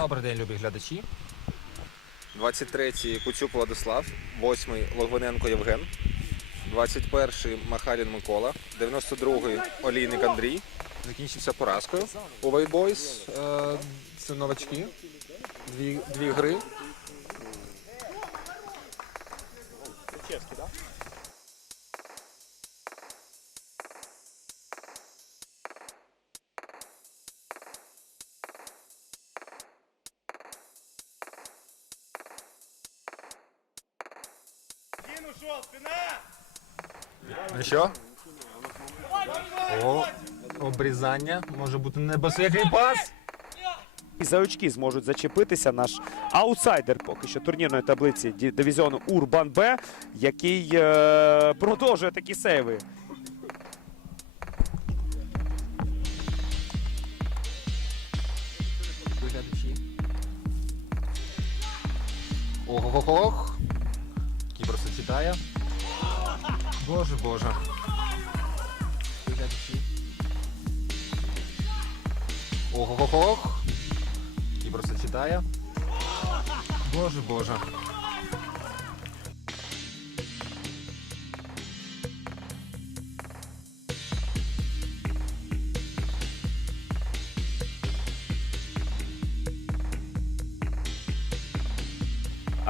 Добрий день, любі глядачі. 23-й Куцюк Владислав, 8-й Логвиненко Євген, 21-й Махалін Микола, 92-й Олійник Андрій. Закінчився поразкою. У Boys е, це новачки. Дві, дві гри. Що? О, обрізання. Може бути небезпечний пас. І за очки зможуть зачепитися наш аутсайдер поки що турнірної таблиці дивізіону Урбан Б, який е, продовжує такі сейви. Глядачі. Ох-ох-ох. Сочетає. Боже, боже. Ох-ох-ох. Кібер читає. Боже, боже.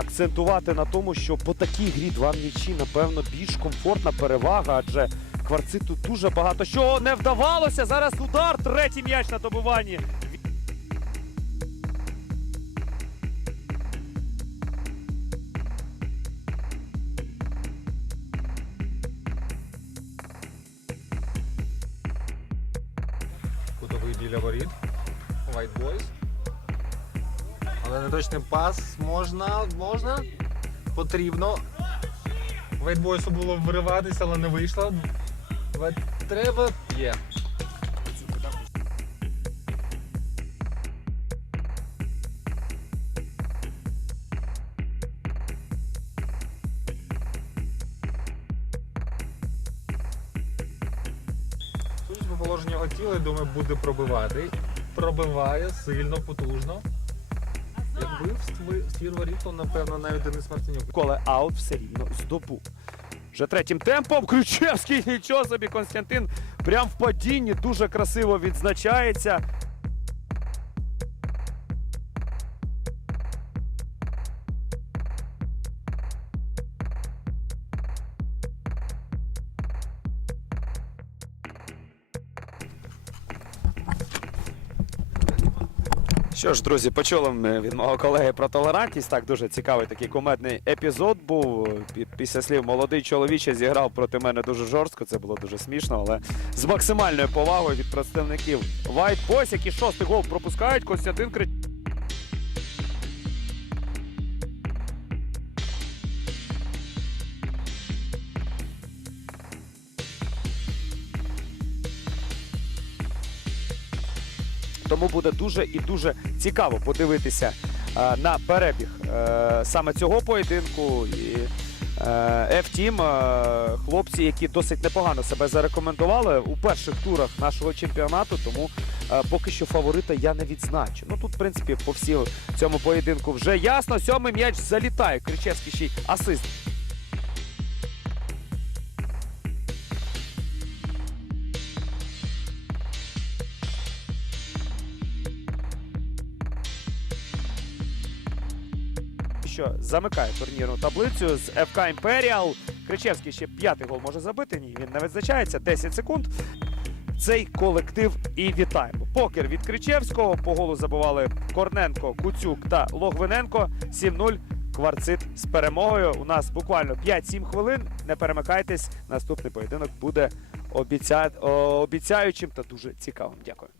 Акцентувати на тому, що по такій грі два м'ячі, напевно, більш комфортна перевага, адже кварциту дуже багато що не вдавалося. Зараз удар, третій м'яч на добуванні. Кутовий біля воріт. White Boys. Але неточний пас можна, можна. Потрібно. Boys було вириватися, але не вийшло. Треба. Є. Судячи по положенню отіли, думаю, буде пробивати. Пробиває сильно, потужно. Якби ствір воріт, то напевно навіть Денис Мартинюк. Коле аут все рівно здобув. Вже третім темпом Ключевський, нічого собі, Константин прям в падінні дуже красиво відзначається. Що ж, друзі, почули ми від мого колеги про толерантність. Так, дуже цікавий такий кумедний епізод був. Після слів молодий чоловіче зіграв проти мене дуже жорстко. Це було дуже смішно, але з максимальною повагою від представників White Boys, які шостий гол пропускають. Костянтин Крич. Тому буде дуже і дуже цікаво подивитися е, на перебіг е, саме цього поєдинку. І F-Team, е, хлопці, які досить непогано себе зарекомендували у перших турах нашого чемпіонату, тому поки що фаворита я не відзначу. Ну тут, в принципі, по всі цьому поєдинку вже ясно. Сьомий м'яч залітає. Кричевський ще й асист. Що замикає турнірну таблицю з ФК Імперіал. Кричевський ще п'ятий гол може забити. Ні, він не відзначається. 10 секунд. Цей колектив і вітаємо. Покер від Кричевського. По голу забували Корненко, Куцюк та Логвиненко. 7-0. Кварцит з перемогою. У нас буквально 5-7 хвилин. Не перемикайтесь. Наступний поєдинок буде обіця... обіцяючим та дуже цікавим. Дякую.